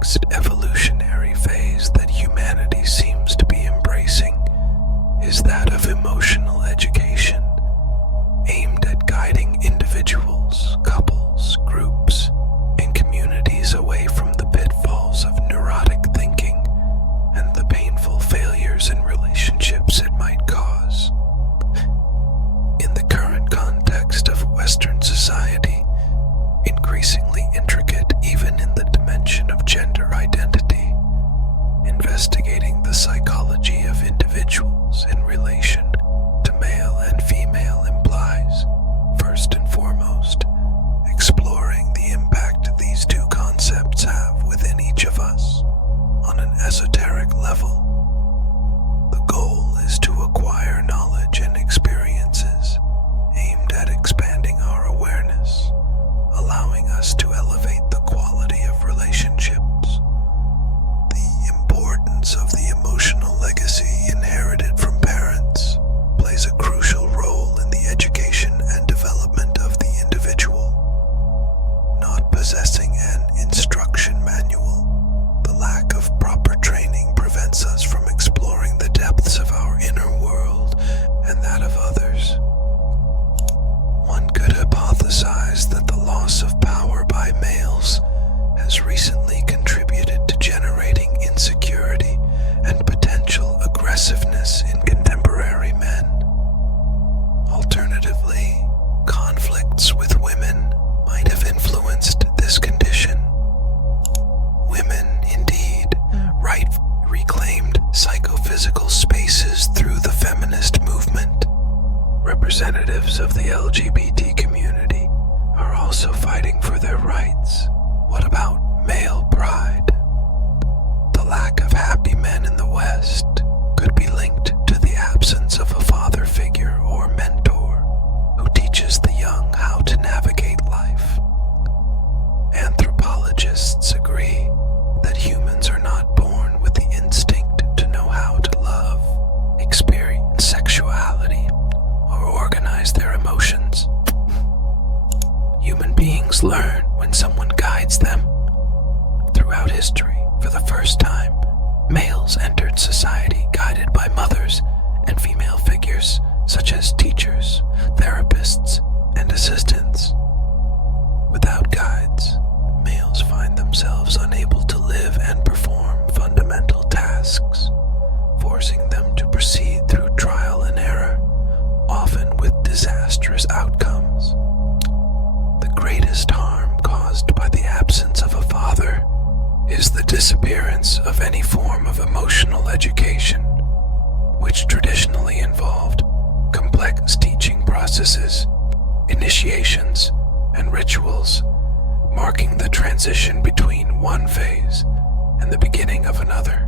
next evolutionary phase that humanity seems to be embracing is that of emotional education, aimed at guiding individuals, couples, groups, and communities away from the pitfalls of neurotic thinking and the painful failures in relationships it might cause. In the current context of Western society, increasingly intricate even in the dimension of gender identity, investigating the psychology of individuals in relation to male and female implies, first and foremost, exploring the impact these two concepts have within each of us on an esoteric level. The goal is to acquire knowledge and experiences aimed at expanding our awareness, allowing us to elevate the quality of relationships. The importance of the emotional legacy inherited from parents plays a crucial role in the education and development of the individual. Not possessing an instruction manual, the lack of proper training prevents us from exploring the depths of our inner world and that of others. One could hypothesize that the loss of power by males has recently contributed to generating insecurity and potential aggressiveness in contemporary men. Alternatively, conflicts with women might have influenced this condition. Women, indeed, reclaimed psychophysical spaces through the feminist movement. Representatives of the LGBT community are also fighting for their rights. What about male pride? The lack of happy men in the West could be linked to the absence of a father figure or mentor who teaches the young how to navigate life. Anthropologists agree that humans are not born with the instinct to know how to love, experience sexuality, or organize their emotions. Human beings learn when someone guides them. Throughout history, for the first time, males entered society guided by mothers and female figures such as teachers, therapists, and assistants. Without guides, males find themselves unable to live and perform fundamental tasks, forcing them to proceed through trial and error, often with disastrous outcomes. The greatest harm caused by the absence of a father is the disappearance of any form of emotional education, which traditionally involved complex teaching processes, initiations, and rituals, marking the transition between one phase and the beginning of another.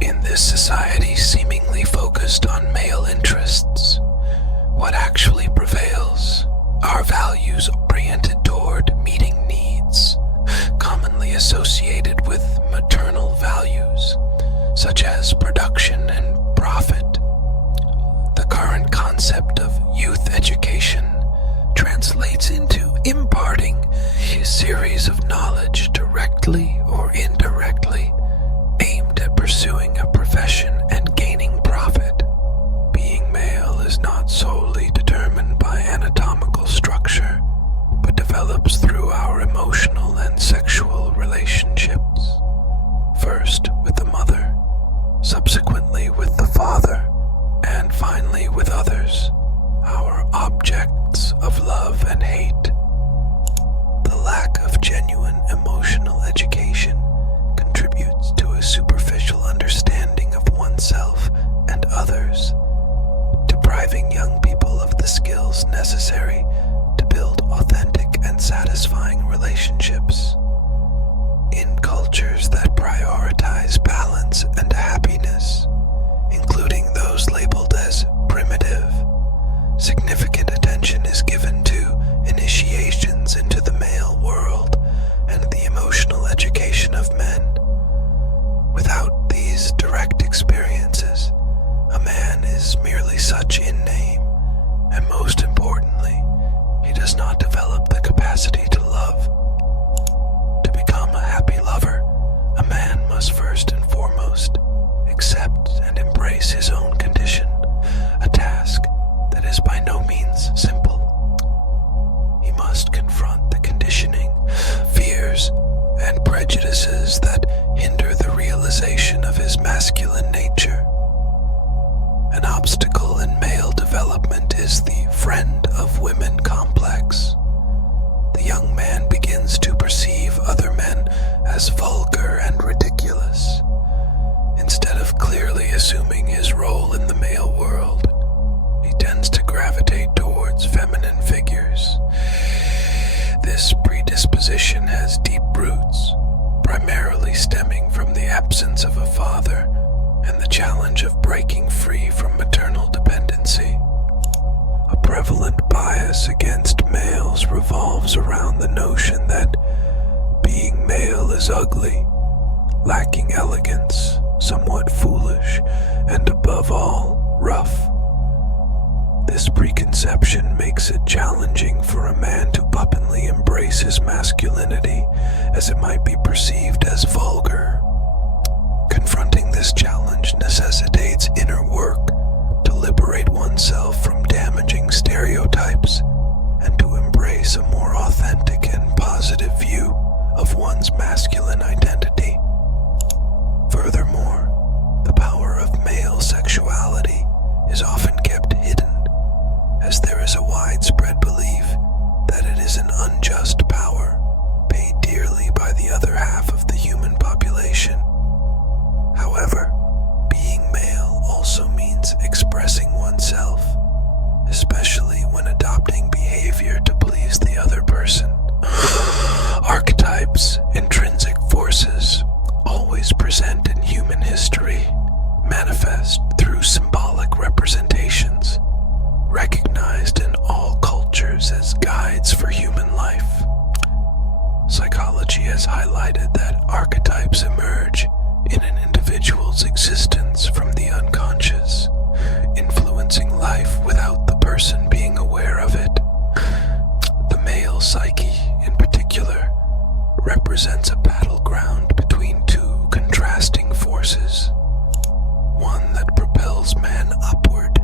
In this society seemingly focused on male interests, what actually prevails are values oriented toward meeting needs, commonly associated with maternal values, such as production and profit. The current concept of youth education translates into imparting a series of knowledge directly or indirectly aimed at pursuing a profession and gaining profit. Being male is not solely determined by anatomical structure, but develops through our emotional and sexual relationships. that hinder the realization of his masculine nature. An obstacle in male development is the friend of women complex. The young man begins to perceive other men as vulgar and ridiculous. Instead of clearly assuming his role in the male world, he tends to gravitate towards feminine figures. This predisposition has deep roots, primarily stemming from the absence of a father and the challenge of breaking free from maternal dependency. A prevalent bias against males revolves around the notion that being male is ugly, lacking elegance, somewhat foolish, and above all, rough. This preconception makes it challenging for a man to openly embrace his masculinity, as it might be perceived as vulgar. Confronting this challenge necessitates inner work to liberate oneself from damaging stereotypes and to embrace a more authentic and positive view of one's masculine identity. Furthermore, the power of male sexuality is often kept hidden, as there is a widespread belief that it is an unjust power paid dearly by the other half of the human population. However, being male also means expressing oneself, especially when adopting behavior to please the other person. Archetypes, intrinsic forces, always present in human history, manifest through symbolic representations, recognized in all cultures as guides for human life. Psychology has highlighted that archetypes emerge in an individual's existence from the unconscious, influencing life without the person being aware of it. The male psyche, in particular, represents a battleground between two contrasting forces. One that propels man upward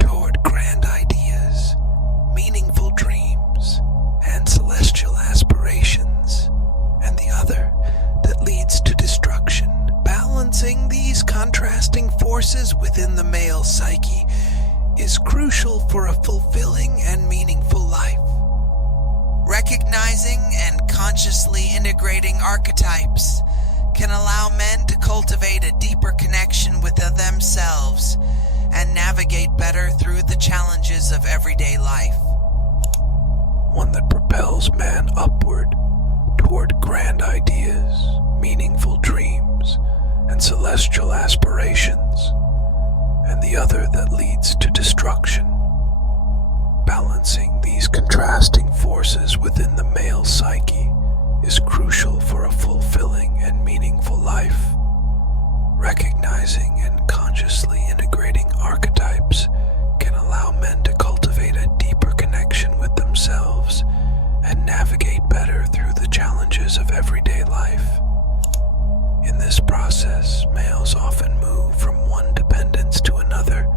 toward grand ideas, meaningful dreams, and celestial aspirations, and the other that leads to destruction. Balancing these contrasting forces within the male psyche is crucial for a fulfilling and meaningful life. Recognizing and consciously integrating archetypes can allow men to cultivate a deeper connection with themselves and navigate better through the challenges of everyday life. One that propels man upward toward grand ideas, meaningful dreams, and celestial aspirations, and the other that leads to destruction. Balancing these contrasting forces within the male psyche is crucial for a fulfilling and meaningful life. Recognizing and consciously integrating archetypes can allow men to cultivate a deeper connection with themselves and navigate better through the challenges of everyday life. In this process, males often move from one dependence to another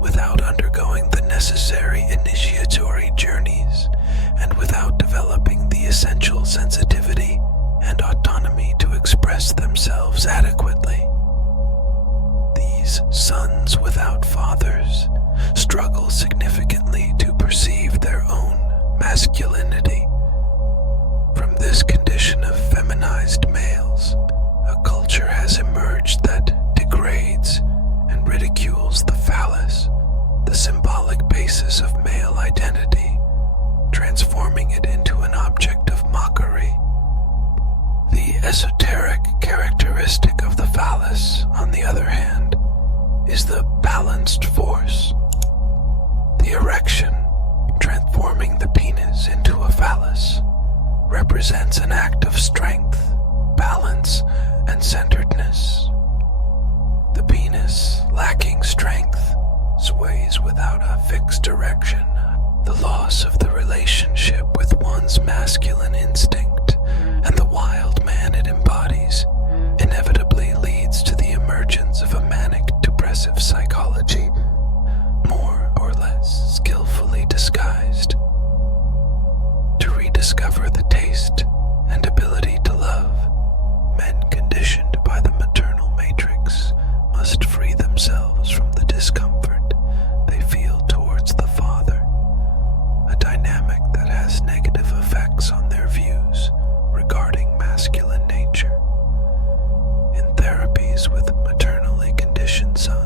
without undergoing the necessary initiatory journeys and without developing the essential sensitivity and autonomy to express themselves adequately. These sons without fathers struggle significantly to perceive their own masculinity. From this condition of feminized males, a culture has emerged that degrades and ridicules the phallus, the symbolic basis of male identity, transforming it into an object of mockery. The esoteric characteristic of the phallus, on the other hand, is the balanced force. The erection, transforming the penis into a phallus, represents an act of strength, balance, and centeredness. The penis, lacking strength, sways without a fixed direction. The loss of the relationship with one's masculine instinct and the wild man it embodies inevitably leads to the emergence of a manic-depressive psychology, more or less skillfully disguised. To rediscover the taste and ability to love, men condition families with maternally conditioned sons.